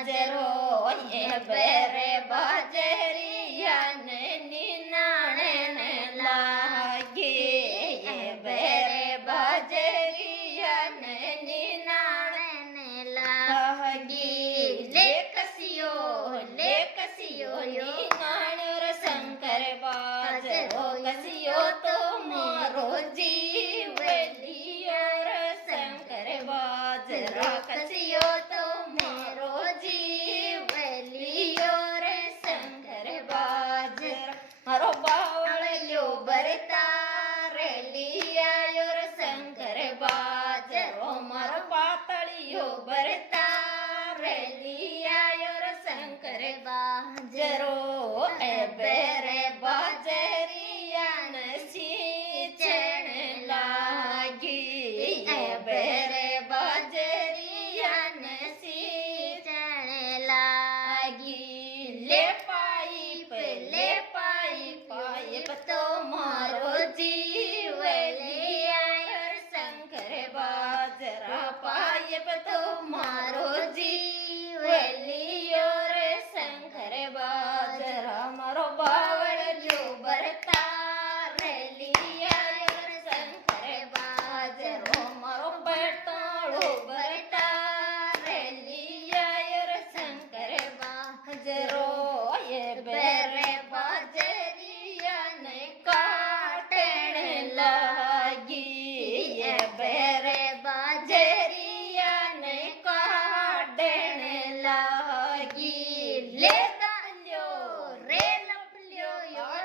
હજરો એ બેરે બાજરિયા ને નિનાણે ને લાગી એ બેરે બાજરિયા ને નિનાણે ને લાગી લેકસિયો નિનાણ્યો રે શંકર બાજરો કસિયો તો મારો જીવ લીયો રે શંકર બાજરો કસિયો તો મારો જીવ લીયો રે શંકર બાજરો મારો બાવળિયો ભરતા રે લીયાયો રે શંકર બાજરો મારો પાતળિયો ભરતા રે લીયાયો રે શંકર બાજરો એ બેરે બાજરિયા ને સિંચણ લાગી એ બેરે બાજરિયા ને સિંચણ લાગી લે પાઇપ તો મારો જીવ લીયાયો શંકર બાજરા પાઇપ તો મારો જીવ લીયો રે શંકર બાજરા મારો બાવળિયો ભરતા રે લીયાયો રે શંકર બાજરો મારો પટોળો ભરતા રે લીયાયો રે શંકર બાજરો એ બેરે બાજરિયા ને કાટણ લાગી એ બેરે બાજરિયા ને કાટણ લાગી લે દાલ્યો રે લપલ્યો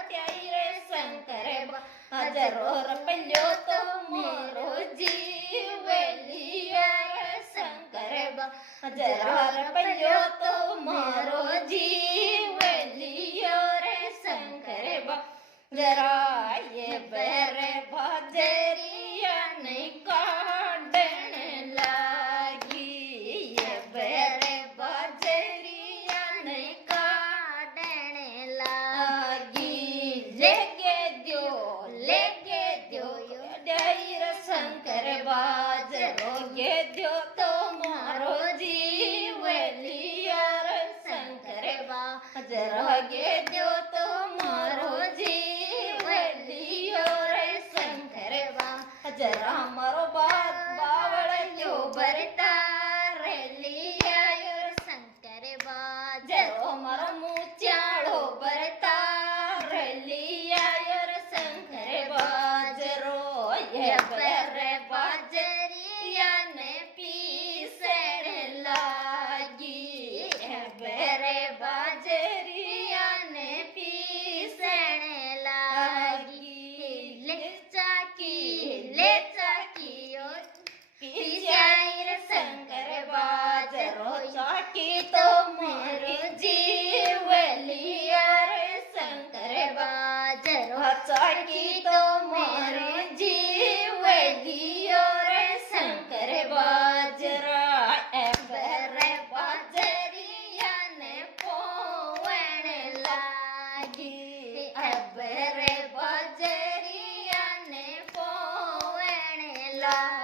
ત્યાઈ રે શંકર બાજરો રપલ્યો તો મારો જીવ લીયો રે શંકર બાજરો રપલ્યો તો મારો જીવ લીયો રે શંકર બાજરા એ બેરે બાજરિયા ને કાટણ લાગી એ બેરે બાજરિયા ને કાટણ લાગી લેગે દ્યો ડાયર શંકર બાજરો ગે દ્યો તો મારો જીવ લીયો રે શંકર બાજરો ગે દ્યો તો મારો જીવ લીયો રે શંકર બાજરા મારો બાવળિયો ભરતા રે લીયાયો રે શંકર બાજરો મારો મૂચાળો ભરતા રે લીયાયો રે શંકર બાજરો એ બેરે બાજરિયા ને પીસણ લાગી એ બેરે બાજરિયા ને પીસણ લાગી લે ચાકીઓ પીસાઈ રે શંકર બાજરો ચાકી તો મારો જીવ લીયો રે શંકર બાજરો ચાકી તો મારો જીવ લીયો રે શંકર બાજરા એ બેરે બાજરિયા ને પોવણ લાગી એ બેરે બાજરિયા ને પોવણ લાગી